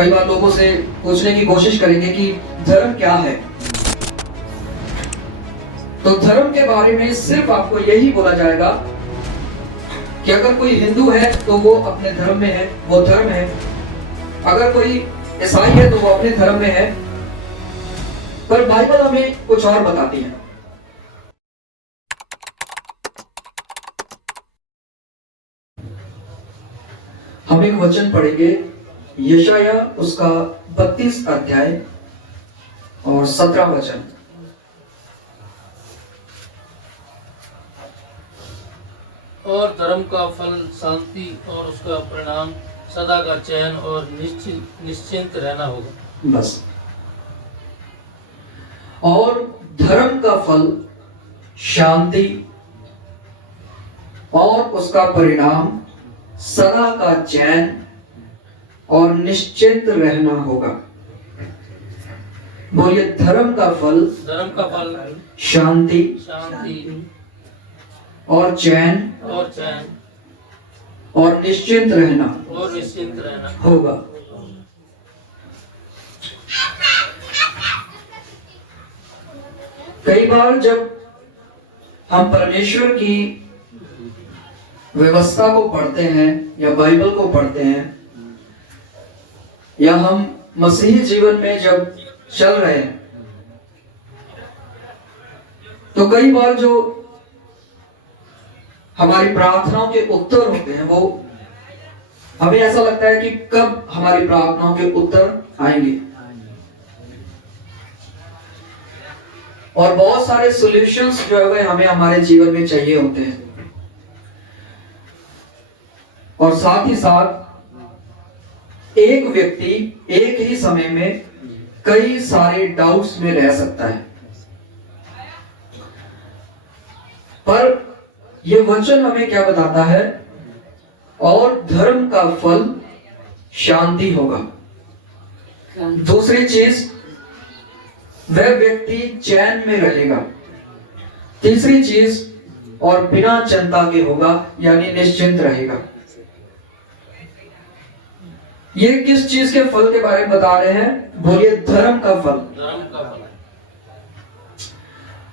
कई बार लोगों से पूछने की कोशिश करेंगे कि धर्म क्या है। तो धर्म के बारे में सिर्फ आपको यही बोला जाएगा कि अगर कोई हिंदू है तो वो अपने धर्म में है, वो धर्म है। अगर कोई ईसाई है तो वो अपने धर्म में है। पर बाइबल हमें कुछ और बताती है। हम एक वचन पढ़ेंगे, यशाया उसका 32 अध्याय और 17 वचन। और धर्म का फल शांति और उसका परिणाम सदा का चैन और निश्चिंत रहना होगा। बस। और धर्म का फल शांति और उसका परिणाम सदा का चैन और निश्चिंत रहना होगा। बोलिए, धर्म का फल शांति और चैन और निश्चिंत रहना होगा। कई बार जब हम परमेश्वर की व्यवस्था को पढ़ते हैं या बाइबल को पढ़ते हैं या हम मसीही जीवन में जब चल रहे हैं, तो कई बार जो हमारी प्रार्थनाओं के उत्तर होते हैं वो हमें ऐसा लगता है कि कब हमारी प्रार्थनाओं के उत्तर आएंगे। और बहुत सारे सॉल्यूशंस जो है वह हमें हमारे जीवन में चाहिए होते हैं। और साथ ही साथ एक व्यक्ति एक ही समय में कई सारे डाउट्स में रह सकता है। पर यह वचन हमें क्या बताता है? और धर्म का फल शांति होगा। दूसरी चीज, वह व्यक्ति चैन में रहेगा। तीसरी चीज, और बिना चिंता के होगा, यानी निश्चिंत रहेगा। ये किस चीज के फल के बारे में बता रहे हैं? बोलिए, धर्म का फल।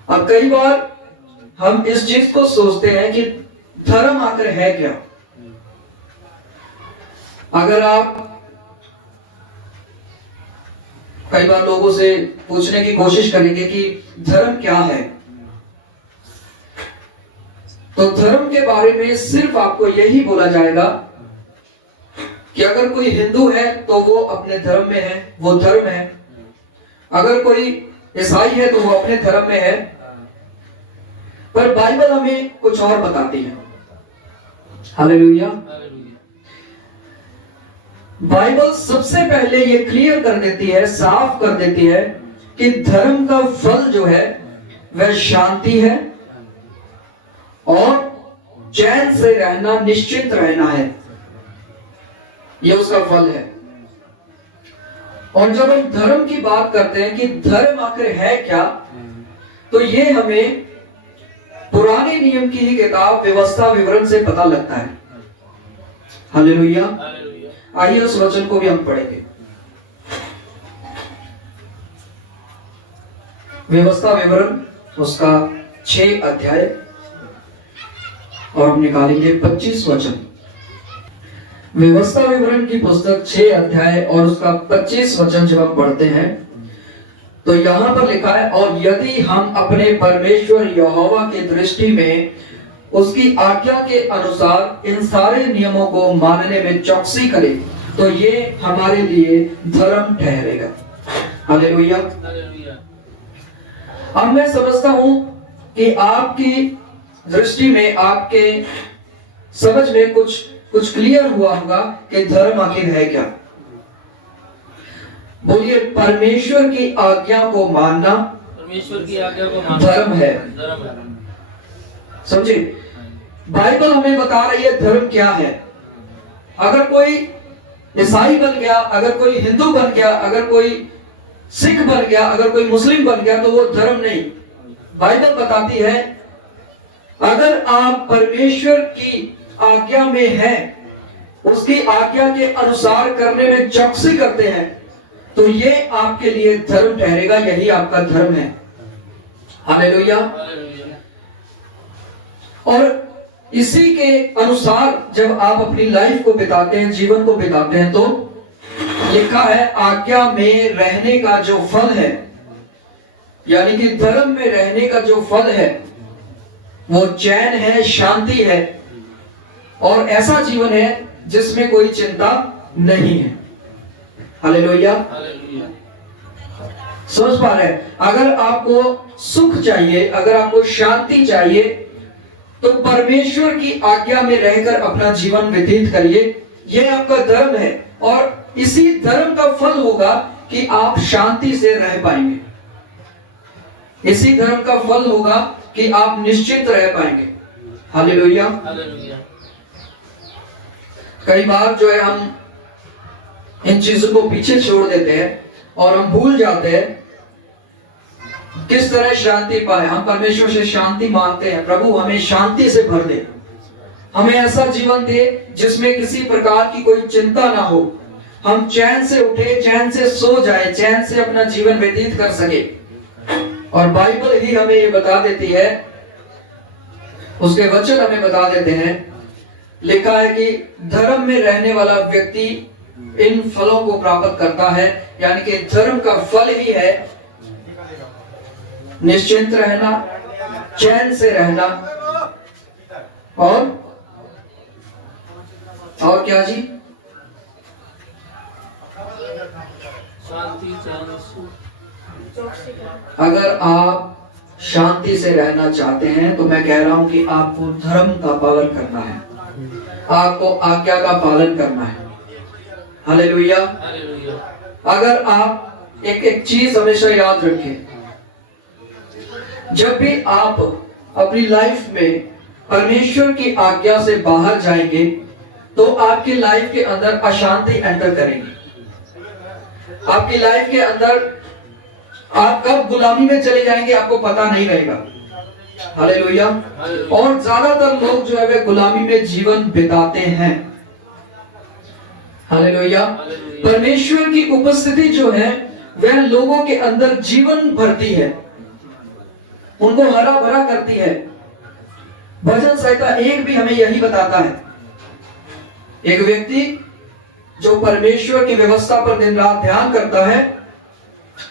अब कई बार हम इस चीज को सोचते हैं कि धर्म आखिर है क्या? अगर आप कई बार लोगों से पूछने की कोशिश करेंगे कि धर्म क्या है, तो धर्म के बारे में सिर्फ आपको यही बोला जाएगा कि अगर कोई हिंदू है तो वो अपने धर्म में है, वो धर्म है। अगर कोई ईसाई है तो वो अपने धर्म में है। पर बाइबल हमें कुछ और बताती है। हालेलुया। बाइबल सबसे पहले ये क्लियर कर देती है, साफ कर देती है कि धर्म का फल जो है वह शांति है और चैन से रहना, निश्चित रहना है। ये उसका फल है। और जब हम धर्म की बात करते हैं कि धर्म आखिर है क्या, तो ये हमें पुराने नियम की ही किताब व्यवस्था विवरण से पता लगता है। हालेलुया। आइए उस वचन को भी हम पढ़ेंगे। व्यवस्था विवरण उसका 6 अध्याय और हम निकालेंगे 25 वचन। व्यवस्था विवरण की पुस्तक 6 अध्याय और उसका 25 वचन जब हम पढ़ते हैं तो यहां पर लिखा है, और यदि हम अपने परमेश्वर यहोवा की दृष्टि में उसकी आज्ञा के अनुसार इन सारे नियमों को मानने में चौकसी करें तो ये हमारे लिए धर्म ठहरेगा। हालेलुया। अब मैं समझता हूं कि आपकी दृष्टि में, आपके समझ में कुछ क्लियर हुआ होगा कि धर्म आखिर है क्या। बोलिए, परमेश्वर की आज्ञा को मानना धर्म है। समझे? बाइबल हमें बता रही है धर्म क्या है। अगर कोई ईसाई बन गया, अगर कोई हिंदू बन गया, अगर कोई सिख बन गया, अगर कोई मुस्लिम बन गया, तो वो धर्म नहीं। बाइबल बताती है अगर आप परमेश्वर की आज्ञा में हैं, उसकी आज्ञा के अनुसार करने में चौकसी करते हैं, तो ये आपके लिए धर्म ठहरेगा, यही आपका धर्म है। हालेलुया। और इसी के अनुसार जब आप अपनी लाइफ को बिताते हैं, जीवन को बिताते हैं, तो लिखा है आज्ञा में रहने का जो फल है, यानी कि धर्म में रहने का जो फल है वो चैन है, शांति है, और ऐसा जीवन है जिसमें कोई चिंता नहीं है। हालेलुया। समझ पा रहे हैं? अगर आपको सुख चाहिए, अगर आपको शांति चाहिए, तो परमेश्वर की आज्ञा में रहकर अपना जीवन व्यतीत करिए, यह आपका धर्म है। और इसी धर्म का फल होगा कि आप शांति से रह पाएंगे। इसी धर्म का फल होगा कि आप निश्चिंत रह पाएंगे। हालेलुया। कई बार जो है हम इन चीजों को पीछे छोड़ देते हैं और हम भूल जाते हैं किस तरह शांति पाए। हम परमेश्वर से शांति मांगते हैं, प्रभु हमें शांति से भर दे, हमें ऐसा जीवन दे जिसमें किसी प्रकार की कोई चिंता ना हो, हम चैन से उठे, चैन से सो जाए, चैन से अपना जीवन व्यतीत कर सके। और बाइबल ही हमें ये बता देती है, उसके वचन हमें बता देते हैं, लिखा है कि धर्म में रहने वाला व्यक्ति इन फलों को प्राप्त करता है, यानी कि धर्म का फल ही है निश्चिंत रहना, चैन से रहना, और क्या जी? शांति। अगर आप शांति से रहना चाहते हैं तो मैं कह रहा हूं कि आपको धर्म का पालन करना है, आपको आज्ञा का पालन करना है। हालेलुया। अगर आप एक चीज हमेशा याद रखें, जब भी आप अपनी लाइफ में परमेश्वर की आज्ञा से बाहर जाएंगे तो आपकी लाइफ के अंदर अशांति एंटर करेंगी। आपकी लाइफ के अंदर आप कब गुलामी में चले जाएंगे आपको पता नहीं रहेगा। हालेलुया। और ज्यादातर लोग जो है वे गुलामी में जीवन बिताते हैं। हालेलुया। परमेश्वर की उपस्थिति जो है वह लोगों के अंदर जीवन भरती है, उनको हरा भरा करती है। भजन संहिता 1 भी हमें यही बताता है। एक व्यक्ति जो परमेश्वर की व्यवस्था पर दिन रात ध्यान करता है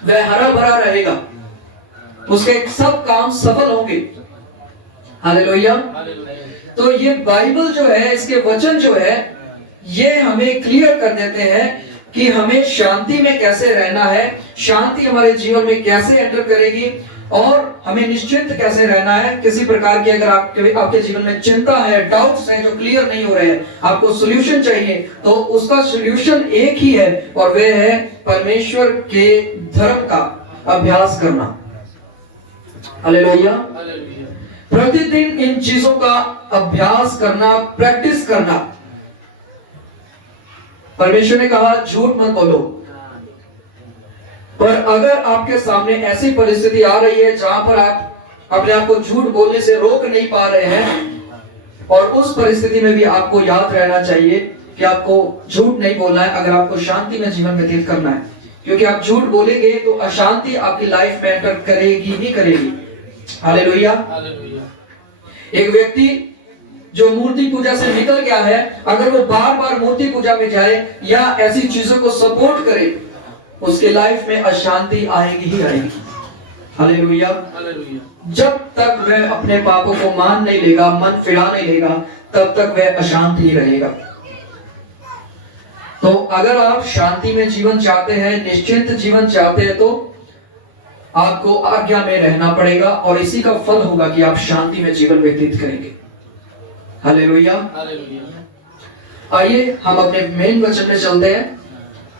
वह हरा भरा रहेगा, उसके सब काम सफल होंगे। हालेलुया। तो ये बाइबल जो है, इसके वचन जो है, ये हमें क्लियर कर देते हैं कि हमें शांति में कैसे रहना है, शांति हमारे जीवन में कैसे एंटर करेगी, और हमें निश्चिंत कैसे रहना है। किसी प्रकार की अगर आपके जीवन में चिंता है, डाउट्स हैं जो क्लियर नहीं हो रहे हैं, आपको सॉल्यूशन चाहिए, तो उसका सॉल्यूशन एक ही है, और वह है परमेश्वर के धर्म का अभ्यास करना। हालेलुया। प्रतिदिन इन चीजों का अभ्यास करना, प्रैक्टिस करना। परमेश्वर ने कहा झूठ मत बोलो, पर अगर आपके सामने ऐसी परिस्थिति आ रही है जहां पर आप अपने आप को झूठ बोलने से रोक नहीं पा रहे हैं, और उस परिस्थिति में भी आपको याद रहना चाहिए कि आपको झूठ नहीं बोलना है अगर आपको शांति में जीवन व्यतीत करना है, क्योंकि आप झूठ बोलेंगे तो अशांति आपकी लाइफ में एंटर करेगी ही करेगी। हालेलुया। एक व्यक्ति जो मूर्ति पूजा से निकल गया है, अगर वो बार बार मूर्ति पूजा में जाए या ऐसी चीजों को सपोर्ट करे, उसके लाइफ में अशांति आएगी ही आएगी। हालेलुया। जब तक वह अपने पापों को मान नहीं लेगा, मन फिरा नहीं लेगा, तब तक वह अशांत ही रहेगा। तो अगर आप शांति में जीवन चाहते हैं, निश्चिंत जीवन चाहते हैं, तो आपको आज्ञा में रहना पड़ेगा, और इसी का फल होगा कि आप शांति में जीवन व्यतीत करेंगे। हालेलुया। आइए हम अपने मेन वचन में चलते हैं,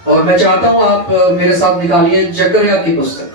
और मैं चाहता हूं आप मेरे साथ निकालिए जकरिया की पुस्तक।